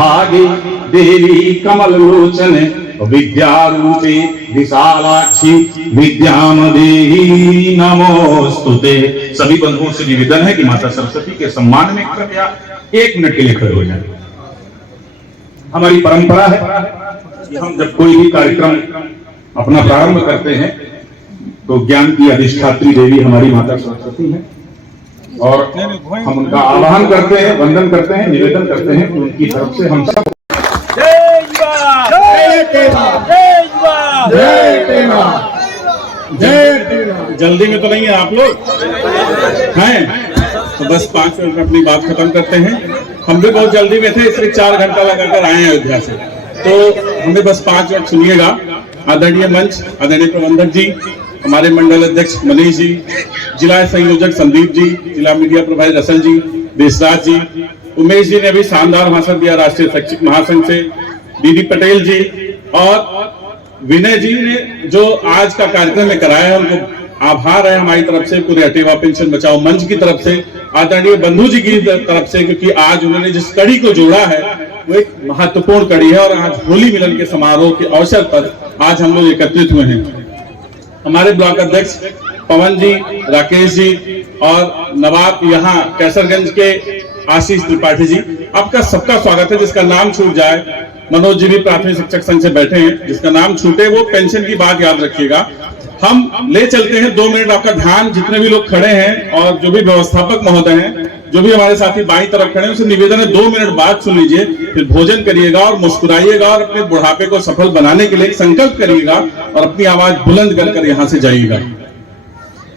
भागे देवी कमल लोचन विद्यारूपे विशालाक्षी विद्यामदेही नमोस्तुते। सभी बंधुओं से निवेदन है कि माता सरस्वती के सम्मान में कृपया 1 मिनट के लिए खड़े हो जाएं। हमारी परंपरा है कि हम जब कोई भी कार्यक्रम अपना प्रारंभ करते हैं तो ज्ञान की अधिष्ठात्री देवी हमारी माता सरस्वती है और हम उनका आह्वान करते हैं, वंदन करते हैं, निवेदन करते हैं कि उनकी तरफ से हम सब जल्दी में तो नहीं है आप लोग हैं, तो बस 5 मिनट में अपनी बात खत्म करते हैं। हम भी बहुत जल्दी में थे, इसलिए 4 घंटा लगाकर आए हैं अयोध्या से, तो हमें बस 5 मिनट सुनिएगा। आदरणीय मंच, आदरणीय प्रबंधक जी, हमारे मंडल अध्यक्ष मनीष जी, जिला संयोजक संदीप जी, जिला मीडिया प्रभारी रसल जी, देशराज जी, उमेश जी ने भी शानदार भाषण दिया राष्ट्रीय शैक्षिक महासंघ से, दीदी पटेल जी और विनय जी ने जो आज का कार्यक्रम में कराया है, उनको आभार है हमारी तरफ से, पूरे अटेवा पेंशन बचाओ मंच की तरफ से, आदरणीय बंधु जी की तरफ से, क्योंकि आज उन्होंने जिस कड़ी को जोड़ा है वो एक महत्वपूर्ण कड़ी है और आज होली मिलन के समारोह के अवसर पर आज हम लोग एकत्रित हुए हैं। हमारे ब्लॉक अध्यक्ष पवन जी, राकेश जी और नवाब यहाँ कैसरगंज के आशीष त्रिपाठी जी, आपका सबका स्वागत है। जिसका नाम छूट जाए, मनोज जी भी प्राथमिक शिक्षक संघ से बैठे हैं, जिसका नाम छूटे वो पेंशन की बात याद रखिएगा। हम ले चलते हैं 2 मिनट आपका ध्यान, जितने भी लोग खड़े हैं और जो भी व्यवस्थापक महोदय हैं, जो भी हमारे साथी बाईं तरफ खड़े हैं, उनसे निवेदन है 2 मिनट बात सुन लीजिए, फिर भोजन करिएगा और मुस्कुराइएगा और अपने बुढ़ापे को सफल बनाने के लिए संकल्प करिएगा और अपनी आवाज बुलंद कर यहाँ से जाइएगा।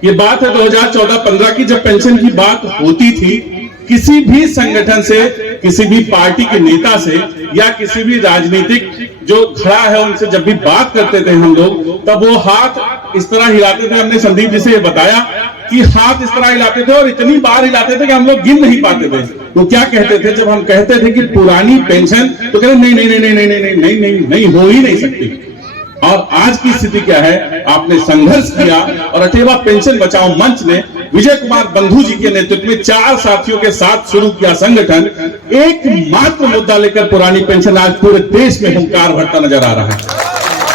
ये बात है 2014-15 की, जब पेंशन की बात होती थी, किसी भी संगठन से, किसी भी पार्टी के नेता से या किसी भी राजनीतिक जो खड़ा है उनसे जब भी बात करते थे हम लोग, तब वो हाथ इस तरह हिलाते थे। हमने संदीप जी से ये बताया कि हाथ इस तरह हिलाते थे और इतनी बार हिलाते थे कि हम लोग गिन नहीं पाते थे। वो क्या कहते थे जब हम कहते थे कि पुरानी पेंशन, तो कहते नहीं नहीं नहीं नहीं नहीं नहीं नहीं नहीं नहीं हो ही नहीं सकती। और आज की स्थिति क्या है, आपने संघर्ष किया और अटेवा पेंशन बचाओ मंच ने विजय कुमार बंधु जी के नेतृत्व में 4 साथियों के साथ शुरू किया संगठन, एकमात्र मुद्दा लेकर पुरानी पेंशन आज पूरे देश में हुंकार भरता नजर आ रहा है।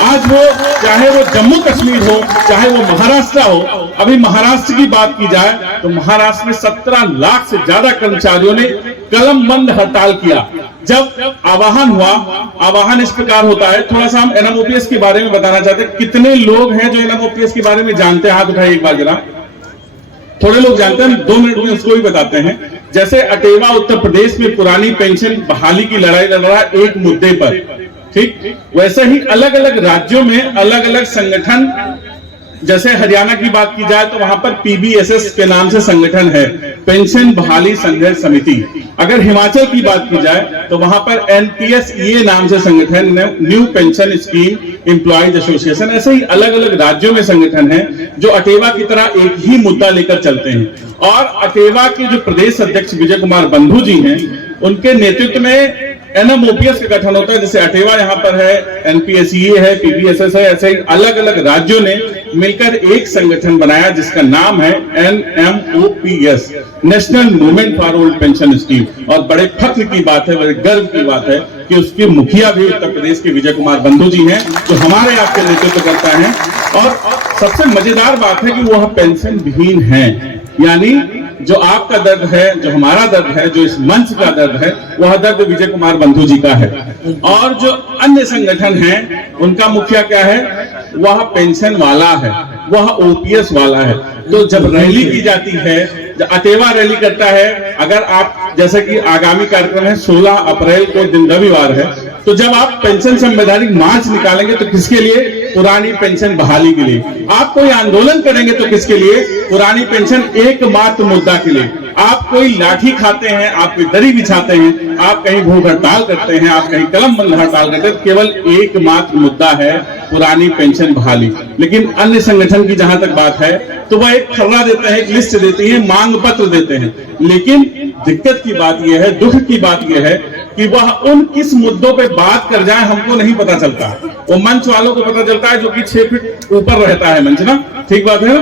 आज वो चाहे वो जम्मू कश्मीर हो, चाहे वो महाराष्ट्र हो, अभी महाराष्ट्र की बात की जाए तो महाराष्ट्र में 17 लाख से ज्यादा कर्मचारियों ने कलम बंद हड़ताल किया। जब आवाहन हुआ, आवाहन इस प्रकार होता है, थोड़ा सा हम एनएमओपीएस के बारे में बताना चाहते हैं। कितने लोग हैं जो एनएमओपीएस के बारे में जानते हैं? हाथ उठाइए एक बार जरा। थोड़े लोग जानते हैं, 2 मिनट में उसको भी बताते हैं। जैसे अटेवा उत्तर प्रदेश में पुरानी पेंशन बहाली की लड़ाई लड़ रहा है एक मुद्दे पर, ठीक, वैसे ही अलग अलग राज्यों में अलग अलग संगठन, जैसे हरियाणा की बात की जाए तो वहां पर पीबीएसएस के नाम से संगठन है, पेंशन बहाली संघर्ष समिति। अगर हिमाचल की बात की जाए तो वहां पर एनपीएसईए नाम से संगठन, new pension scheme employees association. ऐसे ही अलग अलग राज्यों में संगठन है जो अटेवा की तरह एक ही मुद्दा लेकर चलते हैं। और अटेवा के जो प्रदेश अध्यक्ष विजय कुमार बंधु जी हैं, उनके नेतृत्व में एनएमओपीएस का गठन होता है। जैसे अटेवा यहाँ पर है, एनपीएसईए है, पीबीएसएस है, ऐसे ही अलग अलग राज्यों ने मिलकर एक संगठन बनाया जिसका नाम है NMOPS, national movement for old pension scheme. और बड़े फख्र की बात है, बड़े गर्व की बात है कि उसके मुखिया भी उत्तर प्रदेश के विजय कुमार बंधु जी हैं, जो हमारे आपके नेतृत्व करता है। और सबसे मजेदार बात है कि वह पेंशन विहीन है, यानी जो आपका दर्द है, जो हमारा दर्द है, जो इस मंच का दर्द है, वह दर्द विजय कुमार बंधु जी का है। और जो अन्य संगठन हैं, उनका मुखिया क्या है? वह पेंशन वाला है, वह ओपीएस वाला है। तो जब रैली की जाती है, अटेवा रैली करता है, अगर आप जैसे कि आगामी कार्यक्रम है 16 अप्रैल को, दिन रविवार है, तो जब आप पेंशन संवैधानिक मार्च निकालेंगे तो किसके लिए? पुरानी पेंशन बहाली के लिए। आप कोई आंदोलन करेंगे तो किसके लिए? पुरानी पेंशन एकमात्र मुद्दा के लिए। आप कोई लाठी खाते हैं, आप कोई दरी बिछाते हैं, आप कहीं भूख हड़ताल करते हैं, आप कहीं कलम बंद हड़ताल करते हैं, केवल एकमात्र मुद्दा है पुरानी पेंशन बहाली। लेकिन अन्य संगठन की जहां तक बात है तो वह एक खर्रा देते हैं, एक लिस्ट देती है, मांग पत्र देते हैं। लेकिन दिक्कत की बात यह है, दुख की बात यह है कि वह उन किस मुद्दों पे बात कर जाए हमको नहीं पता चलता। वो मंच वालों को पता चलता है जो कि 6 फीट ऊपर रहता है मंच ना, ठीक बात है।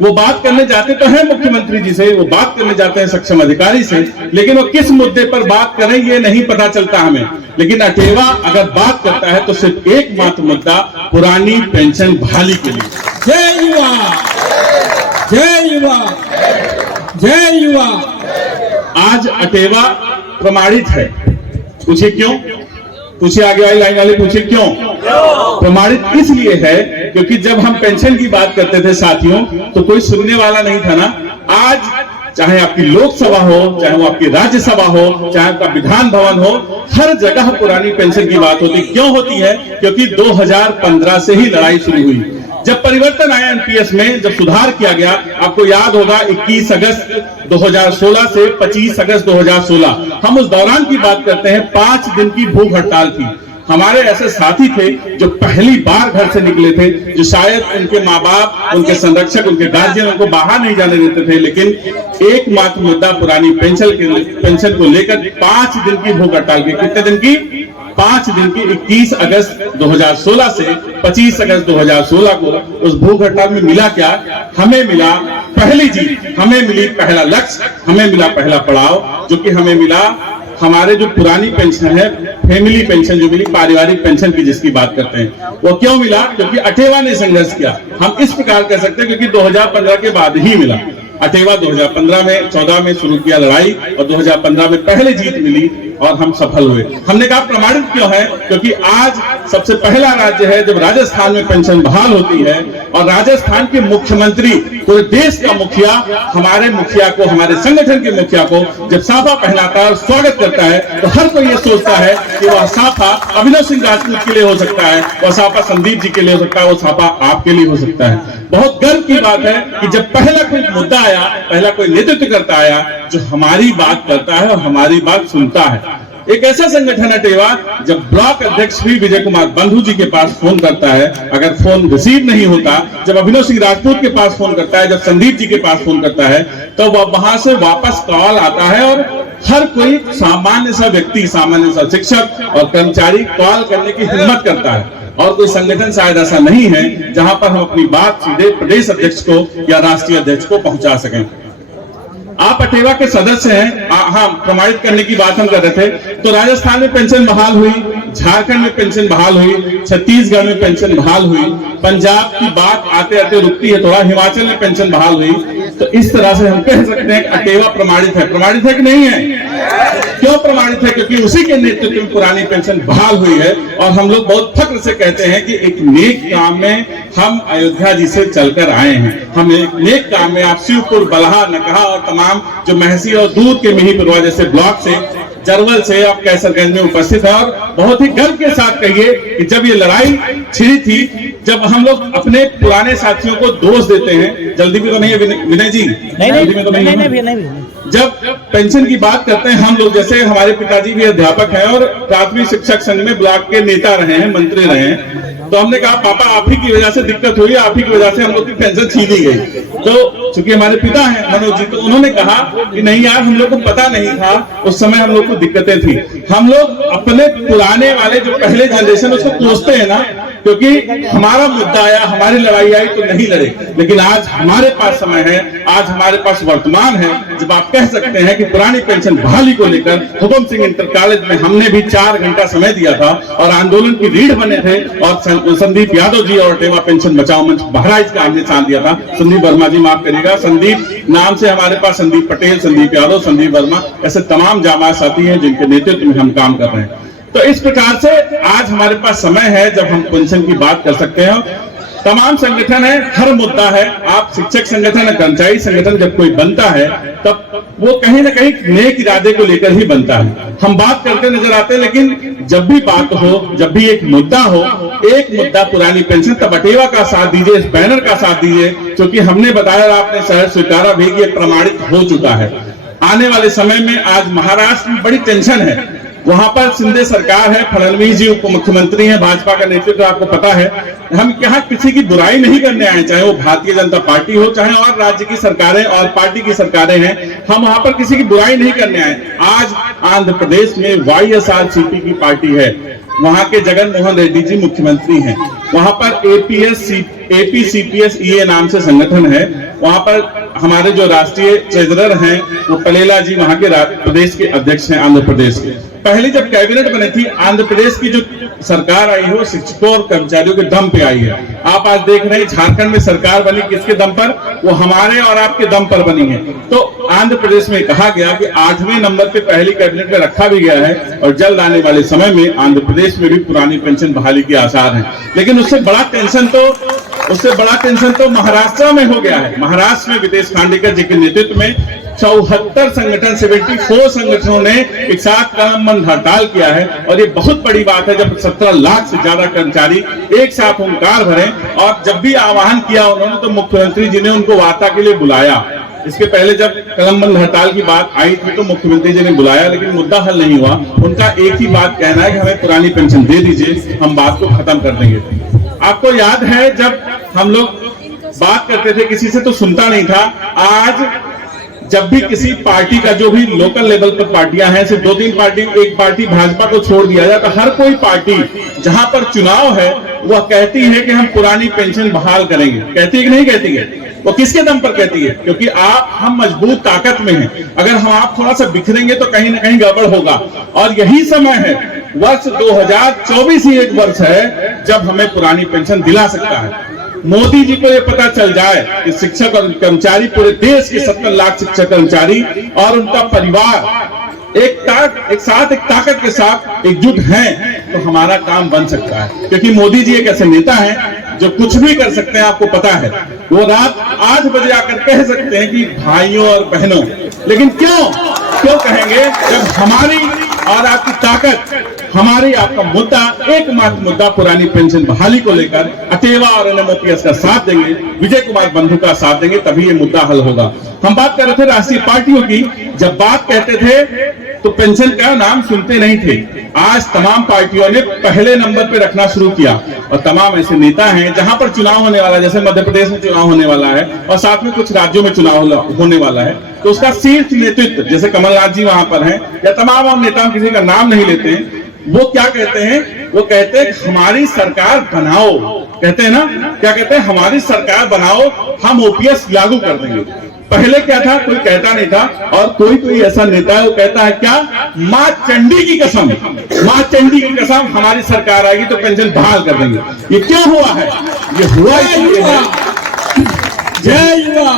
वो बात करने जाते तो हैं मुख्यमंत्री जी से, वो बात करने जाते हैं सक्षम अधिकारी से, लेकिन वो किस मुद्दे पर बात करें ये नहीं पता चलता हमें। लेकिन अटेवा अगर बात करता है तो सिर्फ एकमात्र मुद्दा पुरानी पेंशन बहाली के लिए। जय युवा, जय युवा, जय युवा। आज अटेवा प्रमाणित है। पूछिए क्यों? पूछिए, आगे वाली लाइन वाले पूछिए क्यों? प्रमाणित इसलिए है क्योंकि जब हम पेंशन की बात करते थे साथियों तो कोई सुनने वाला नहीं था ना। आज चाहे आपकी लोकसभा हो, चाहे वो आपकी राज्यसभा हो, चाहे आपका विधान भवन हो, हर जगह पुरानी पेंशन की बात होती। क्यों होती है? क्योंकि 2015 से ही लड़ाई शुरू हुई। जब परिवर्तन आया एनपीएस में, जब सुधार किया गया, आपको याद होगा 21 अगस्त 2016 से 25 अगस्त 2016, हम उस दौरान की बात करते हैं। 5 दिन की भूख हड़ताल थी। हमारे ऐसे साथी थे जो पहली बार घर से निकले थे, जो शायद उनके माँ बाप, उनके संरक्षक, उनके गार्जियन उनको बाहर नहीं जाने देते थे, लेकिन एकमात्र मुद्दा पुरानी पेंशन को लेकर 5 दिन की भूख हड़ताल की। कितने दिन की? 5 दिन की। 21 अगस्त 2016 से 25 अगस्त 2016 को उस भूख हड़ताल में मिला क्या? हमें मिला पहली जीत, हमें मिली पहला लक्ष्य, हमें मिला पहला पड़ाव, जो कि हमें मिला हमारे जो पुरानी पेंशन है, फैमिली पेंशन जो मिली, पारिवारिक पेंशन की जिसकी बात करते हैं। वो क्यों मिला? क्योंकि अटेवा ने संघर्ष किया। हम इस प्रकार कह सकते हैं क्योंकि 2015 के बाद ही मिला। अटेवा 2015 में 14 में शुरू किया लड़ाई और 2015 में पहले जीत मिली और हम सफल हुए। हमने कहा प्रमाणित क्यों है? क्योंकि आज सबसे पहला राज्य है जब राजस्थान में पेंशन बहाल होती है और राजस्थान के मुख्यमंत्री, पूरे देश का मुखिया, हमारे मुखिया को, हमारे संगठन के मुखिया को जब साफा पहनाता है और स्वागत करता है तो हर कोई ये सोचता है कि वह साफा अभिनव सिंह राजपूत के लिए हो सकता है, वह साफा संदीप जी के लिए हो सकता है, वो साफा आपके लिए हो सकता है। बहुत गर्व की बात है कि जब पहला कोई मुद्दा आया, पहला कोई नेतृत्व करता आया जो हमारी बात करता है और हमारी बात सुनता है। एक ऐसा संगठन अटेवा, जब ब्लॉक अध्यक्ष भी विजय कुमार बंधु जी के पास फोन करता है, अगर फोन रिसीव नहीं होता, जब अभिनव सिंह राजपूत के पास फोन करता है, जब संदीप जी के पास फोन करता है, तो वह वहां से वापस कॉल आता है और हर कोई सामान्य सा व्यक्ति, सामान्य सा शिक्षक और कर्मचारी कॉल करने की हिम्मत करता है। और कोई संगठन शायद ऐसा नहीं है जहां पर हम अपनी बात सीधे प्रदेश अध्यक्ष को या राष्ट्रीय अध्यक्ष को पहुंचा सकें। आप अटेवा के सदस्य हैं। हाँ, प्रमाणित करने की बात हम कर रहे थे। तो राजस्थान में पेंशन बहाल हुई, झारखंड में पेंशन बहाल हुई, छत्तीसगढ़ में पेंशन बहाल हुई, पंजाब की बात आते आते रुकती है थोड़ा, हिमाचल में पेंशन बहाल हुई। तो इस तरह से हम कह सकते हैं कि अटेवा प्रमाणित है। प्रमाणित है कि नहीं है? क्यों प्रमाणित है? क्योंकि उसी के नेतृत्व में पुरानी पेंशन बहाल हुई है। और हम लोग बहुत फक्र से कहते हैं कि एक नेक काम में हम अयोध्या जी से चलकर आए हैं। हम एक नेक काम में, आप शिवपुर, बलहा, नकहा और तमाम जो महसी और दूध के मिहीपुरवा जैसे ब्लॉक से, जरवल से, आप कैसरगंज में उपस्थित है। और बहुत ही गर्व के साथ कहिए कि जब ये लड़ाई छिड़ी थी, जब हम लोग अपने पुराने साथियों को दोष देते हैं, जल्दी भी तो नहीं है विनय जी? जल्दी में तो नहीं। जब पेंशन की बात करते हैं हम लोग, जैसे हमारे पिताजी भी अध्यापक हैं और प्राथमिक शिक्षक संघ में ब्लॉक के नेता रहे हैं, मंत्री रहे हैं, तो हमने कहा पापा आप ही की वजह से दिक्कत हुई, आप ही की वजह से हम लोग की पेंशन छीनी गई। तो चूंकि हमारे पिता हैं मनोज जी, तो उन्होंने कहा कि नहीं यार, हम लोग को पता नहीं था, उस समय हम लोग को दिक्कतें थी। हम लोग अपने पुराने वाले जो पहले जनरेशन उसको कोसते हैं ना, क्योंकि हमारा मुद्दा आया, हमारी लड़ाई आई तो नहीं लड़े। लेकिन आज हमारे पास समय है, आज हमारे पास वर्तमान है, जब आप कह सकते हैं कि पुरानी पेंशन बहाली को लेकर हुकुम सिंह इंटर कॉलेज में हमने भी 4 घंटा समय दिया था और आंदोलन की रीढ़ बने थे। और संदीप यादव जी और अटेवा पेंशन बचाओ मंच बहराइच का हमने साथ दिया था। संदीप वर्मा जी माफ करिएगा, संदीप नाम से हमारे पास संदीप पटेल, संदीप यादव, संदीप वर्मा, ऐसे तमाम जामा साथी हैं जिनके नेतृत्व में हम काम कर रहे हैं। तो इस प्रकार से आज हमारे पास समय है जब हम पेंशन की बात कर सकते हैं। तमाम संगठन है, हर मुद्दा है। आप शिक्षक संगठन है, कर्मचारी संगठन जब कोई बनता है तब वो कहीं ना कहीं नेक इरादे को लेकर ही बनता है। हम बात करते नजर आते हैं, लेकिन जब भी बात हो, जब भी एक मुद्दा हो, एक मुद्दा पुरानी पेंशन, तब अटेवा का साथ दीजिए, इस बैनर का साथ दीजिए, क्योंकि हमने बताया और आपने सहर्ष स्वीकारा भी कि ये प्रमाणित हो चुका है। आने वाले समय में आज महाराष्ट्र में बड़ी टेंशन है, वहां पर शिंदे सरकार है, फडणवीस जी उप मुख्यमंत्री हैं, भाजपा का नेतृत्व आपको पता है। हम यहाँ किसी की बुराई नहीं करने आए, चाहे वो भारतीय जनता पार्टी हो, चाहे और राज्य की सरकारें और पार्टी की सरकारें हैं, हम वहां पर किसी की बुराई नहीं करने आए। आज आंध्र प्रदेश में YSRCP की पार्टी है, वहां के जगन मोहन रेड्डी जी मुख्यमंत्री हैं। वहां पर APCPSEA नाम से संगठन है, वहां पर हमारे जो राष्ट्रीय ट्रेजरर हैं वो पलेला जी वहां के प्रदेश के अध्यक्ष हैं आंध्र प्रदेश के। पहली जब कैबिनेट बनी थी आंध्र प्रदेश की जो सरकार आई है वो शिक्षकों और कर्मचारियों के दम पे आई है। आप आज देख रहे हैं झारखंड में सरकार बनी किसके दम पर? वो हमारे और आपके दम पर बनी है। तो आंध्र प्रदेश में कहा गया कि 8वें नंबर पे पहली कैबिनेट में रखा भी गया है और जल्द आने वाले समय में आंध्र प्रदेश में भी पुरानी पेंशन बहाली के आसार हैं। लेकिन उससे बड़ा टेंशन तो महाराष्ट्र में हो गया है। महाराष्ट्र में विदेश खांडेकर जी के नेतृत्व में 74 संगठन 74 संगठनों ने एक साथ कलम बंद हड़ताल किया है। और ये बहुत बड़ी बात है जब 17 लाख से ज्यादा कर्मचारी एक साथ हुंकार भरे। और जब भी आह्वान किया उन्होंने तो मुख्यमंत्री जी ने उनको वार्ता के लिए बुलाया। इसके पहले जब कलम बंद हड़ताल की बात आई थी तो मुख्यमंत्री जी ने बुलाया लेकिन मुद्दा हल नहीं हुआ। उनका एक ही बात कहना है कि हमें पुरानी पेंशन दे दीजिए, हम बात को खत्म कर देंगे। आपको याद है जब हम लोग बात करते थे किसी से तो सुनता नहीं था। आज जब भी किसी पार्टी का जो भी लोकल लेवल पर पार्टियां हैं, सिर्फ 2-3 पार्टी, एक पार्टी भाजपा को छोड़ दिया जाए तो हर कोई पार्टी जहां पर चुनाव है वह कहती है कि हम पुरानी पेंशन बहाल करेंगे। कहती है कि नहीं कहती है? वो किसके दम पर कहती है? क्योंकि हम मजबूत ताकत में हैं। अगर हम आप थोड़ा सा बिखरेंगे तो कहीं ना कहीं गड़बड़ होगा। और यही समय है, वर्ष 2024 ही एक वर्ष है जब हमें पुरानी पेंशन दिला सकता है। मोदी जी को ये पता चल जाए कि शिक्षक और कर्मचारी, पूरे देश के 70 लाख शिक्षक कर्मचारी और उनका परिवार एक ताकत के साथ एकजुट हैं तो हमारा काम बन सकता है। क्योंकि मोदी जी एक ऐसे नेता हैं जो कुछ भी कर सकते हैं, आपको पता है। वो रात 8 बजे आकर कह सकते हैं कि भाइयों और बहनों, लेकिन क्यों कहेंगे जब हमारी और आपकी ताकत, हमारी आपका मुद्दा, एकमात्र मुद्दा पुरानी पेंशन बहाली को लेकर अटेवा और एनएमओपीएस का साथ देंगे, विजय कुमार बंधु का साथ देंगे, तभी ये मुद्दा हल होगा। हम बात कर रहे थे राष्ट्रीय पार्टियों की। जब बात कहते थे तो पेंशन का नाम सुनते नहीं थे। आज तमाम पार्टियों ने पहले नंबर पे रखना शुरू किया और तमाम ऐसे नेता हैं जहां पर चुनाव होने वाला है, जैसे मध्य प्रदेश में चुनाव होने वाला है और साथ में कुछ राज्यों में चुनाव होने वाला है, तो उसका शीर्ष नेतृत्व, जैसे कमलनाथ जी वहां पर हैं या तमाम और नेताओं, किसी का नाम नहीं लेते हैं, वो क्या कहते हैं? वो कहते हैं हमारी सरकार बनाओ। कहते हैं ना, क्या कहते हैं? हमारी सरकार बनाओ, हम ओपीएस लागू कर देंगे। पहले क्या था? कोई कहता नहीं था। और कोई ऐसा नेता है वो कहता है क्या? मां चंडी की कसम, मां चंडी की कसम, हमारी सरकार आएगी तो पेंशन बहाल कर देंगे। ये क्यों हुआ है? ये हुआ इसलिए है। जय युवा,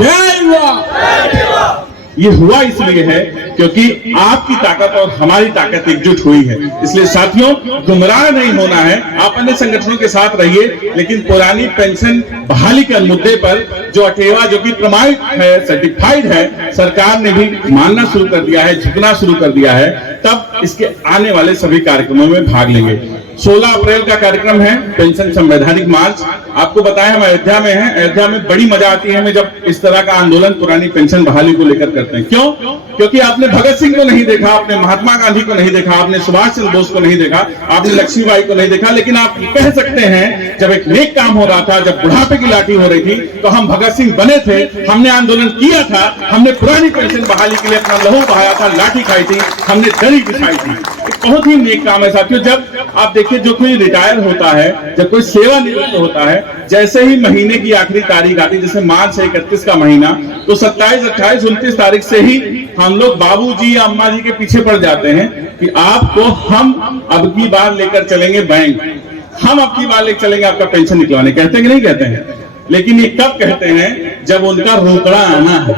जय युवा। ये हुआ इसलिए है क्योंकि आपकी ताकत और हमारी ताकत एकजुट हुई है। इसलिए साथियों, गुमराह नहीं होना है। आप अन्य संगठनों के साथ रहिए, लेकिन पुरानी पेंशन बहाली के मुद्दे पर जो अटेवा, जो कि प्रमाणित है, सर्टिफाइड है, सरकार ने भी मानना शुरू कर दिया है, झुकना शुरू कर दिया है, तब इसके आने वाले सभी कार्यक्रमों में भाग लेंगे। 16 अप्रैल का कार्यक्रम है पेंशन संवैधानिक मार्च। आपको बताएं हम अयोध्या में हैं। अयोध्या में बड़ी मजा आती है हमें जब इस तरह का आंदोलन पुरानी पेंशन बहाली को लेकर करते हैं। क्यों? क्योंकि आपने भगत सिंह को नहीं देखा, आपने महात्मा गांधी को नहीं देखा, आपने सुभाष चंद्र बोस को नहीं देखा, आपने लक्ष्मीबाई को नहीं देखा, लेकिन आप कह सकते हैं जब एक नेक काम हो रहा था, जब बुढ़ापे की लाठी हो रही थी, तो हम भगत सिंह बने थे, हमने आंदोलन किया था, हमने पुरानी पेंशन बहाली के लिए अपना लहू बहाया था, लाठी खाई थी, हमने दरी बिछाई थी। बहुत ही नेक काम है साथियों। जब आप देखिए, जो कोई रिटायर होता है, जब कोई सेवानिवृत्त होता है, जैसे ही महीने की आखिरी तारीख आती, जैसे मार्च 31 का महीना, तो 27, 28, 29 तारीख से ही हम लोग बाबूजी या अम्मा जी के पीछे पड़ जाते हैं कि आपको हम अब की बार लेकर चलेंगे बैंक, हम अब की बार लेकर चलेंगे आपका पेंशन निकलवाने। कहते हैं कि नहीं कहते हैं? लेकिन ये कब कहते हैं? जब उनका रोकड़ा आना है।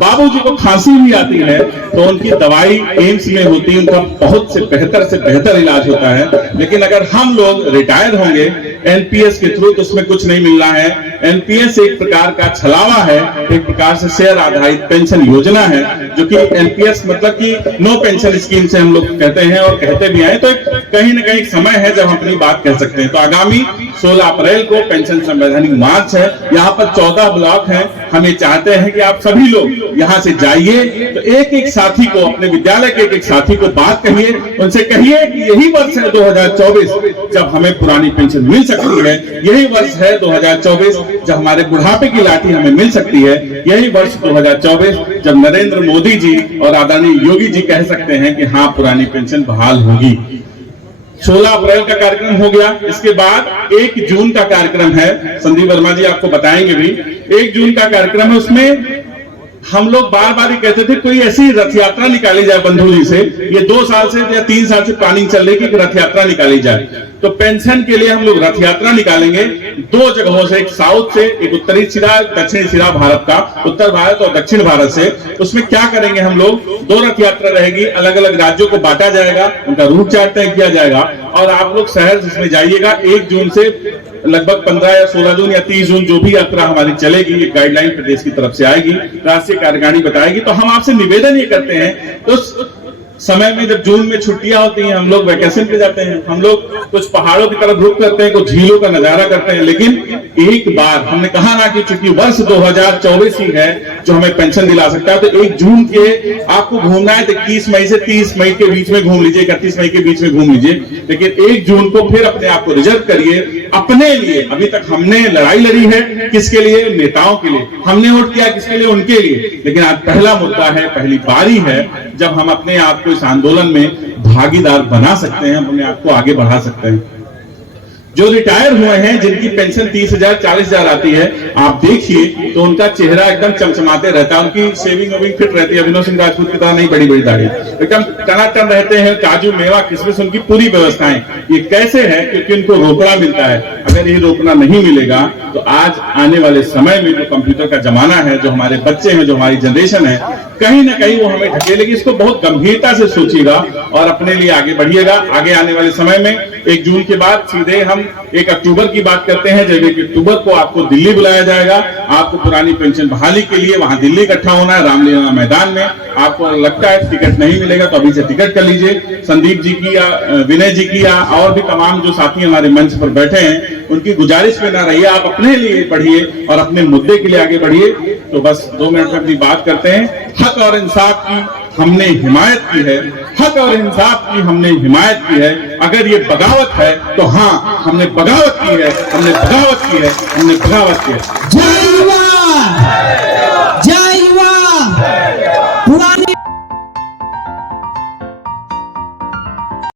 बाबूजी को खांसी भी आती है तो उनकी दवाई एम्स में होती है, उनका बहुत से बेहतर इलाज होता है। लेकिन अगर हम लोग रिटायर होंगे एनपीएस के थ्रू तो उसमें कुछ नहीं मिलना है। एनपीएस एक प्रकार का छलावा है, एक प्रकार से शेयर आधारित पेंशन योजना है, जो कि एनपीएस मतलब कि नो पेंशन स्कीम से हम लोग कहते हैं और कहते भी आए। तो कहीं ना कहीं समय है जब हम अपनी बात कह सकते हैं। तो आगामी 16 अप्रैल को पेंशन संवैधानिक मार्च है। यहाँ पर 14 ब्लॉक हैं। हम ये चाहते हैं कि आप सभी लोग यहाँ से जाइए तो एक एक साथी को, अपने विद्यालय के एक एक साथी को बात कहिए, उनसे कहिए कि यही वर्ष है 2024 जब हमें पुरानी पेंशन मिल सकती है। यही वर्ष है 2024 जब हमारे बुढ़ापे की लाठी हमें मिल सकती है। यही वर्ष 2024 जब नरेंद्र मोदी जी और आदरणीय योगी जी कह सकते हैं कि हाँ, पुरानी पेंशन बहाल होगी। 16 अप्रैल का कार्यक्रम हो गया। इसके बाद 1 जून का कार्यक्रम है, संदीप वर्मा जी आपको बताएंगे भी। 1 जून का कार्यक्रम है, उसमें हम लोग बार बार ही कहते थे कोई ऐसी रथ यात्रा निकाली जाए बंधु जी से। ये 2 साल से या 3 साल से प्लानिंग चल रही है कि रथ यात्रा निकाली जाए। तो पेंशन के लिए हम लोग रथ यात्रा निकालेंगे 2 जगहों से, एक साउथ से, एक उत्तरी सिरा, दक्षिणी सिरा भारत का, उत्तर भारत और दक्षिण भारत से। उसमें क्या करेंगे हम लोग, 2 रथ यात्रा रहेगी, अलग अलग राज्यों को बांटा जाएगा, उनका रूट चार्ट तय किया जाएगा और आप लोग शहर जिसमें जाइएगा 1 जून से लगभग 15 या 16 जून या 30 जून जो भी यात्रा हमारी चलेगी, ये गाइडलाइन प्रदेश की तरफ से आएगी, राष्ट्रीय कार्यकारिणी बताएगी। तो हम आपसे निवेदन ये करते हैं, उस समय में जब जून में छुट्टियां होती हैं, हम लोग वैकेशन पे जाते हैं, हम लोग कुछ पहाड़ों की तरफ रुक करते हैं, कुछ झीलों का नजारा करते हैं। लेकिन एक बार हमने कहा ना कि चूंकि वर्ष 2024 ही है जो हमें पेंशन दिला सकता है, तो 1 जून के आपको घूमना है तो 21 मई से 30 मई के बीच में घूम लीजिए, 31 मई के बीच में घूम लीजिए। लेकिन 1 जून को फिर अपने आप को रिजर्व करिए अपने लिए। अभी तक हमने लड़ाई लड़ी है किसके लिए, नेताओं के लिए, हमने वोट किया किसके लिए, उनके लिए। लेकिन आज पहला मुद्दा है, पहली बारी है जब हम अपने आप को इस आंदोलन में भागीदार बना सकते हैं, अपने आप को आगे बढ़ा सकते हैं। जो रिटायर हुए हैं, जिनकी पेंशन 30,000 40,000 आती है, आप देखिए तो उनका चेहरा एकदम चमचमाते रहता है, उनकी शेविंग वेविंग फिट रहती है, अभिनव सिंह राजपूत की तरह नहीं बड़ी बड़ी दाढ़ी, एकदम टनाटन रहते हैं, काजू मेवा किशमिश उनकी पूरी व्यवस्थाएं। ये कैसे है, क्योंकि उनको रोकड़ा मिलता है। अगर ये रोकड़ा नहीं मिलेगा तो आज आने वाले समय में जो कंप्यूटर का जमाना है, जो हमारे बच्चे हैं, जो हमारी जनरेशन है, कहीं ना कहीं वो हमें ढकेलेगी। इसको बहुत गंभीरता से सोचिएगा और अपने लिए आगे बढ़िएगा। आगे आने वाले समय में 1 जून के बाद सीधे हम 1 अक्टूबर की बात करते हैं, जब 1 अक्टूबर को आपको दिल्ली बुलाया जाएगा। आपको पुरानी पेंशन बहाली के लिए वहां दिल्ली इकट्ठा होना है, रामलीला मैदान में। आपको लगता है टिकट नहीं मिलेगा तो अभी से टिकट कर लीजिए। संदीप जी की या विनय जी की या और भी तमाम जो साथी हमारे मंच पर बैठे हैं, उनकी गुजारिश में ना रहिए, आप अपने लिए बढ़िए और अपने मुद्दे के लिए आगे बढ़िए। तो बस 2 मिनट में अपनी बात करते हैं। हक और इंसाफ की हमने हिमायत की है, हक और इंसाफ की हमने हिमायत की है। अगर ये बगावत है तो हाँ, हमने बगावत की है, हमने बगावत की है, हमने बगावत की है। जय युवा, जय युवा। पुरानी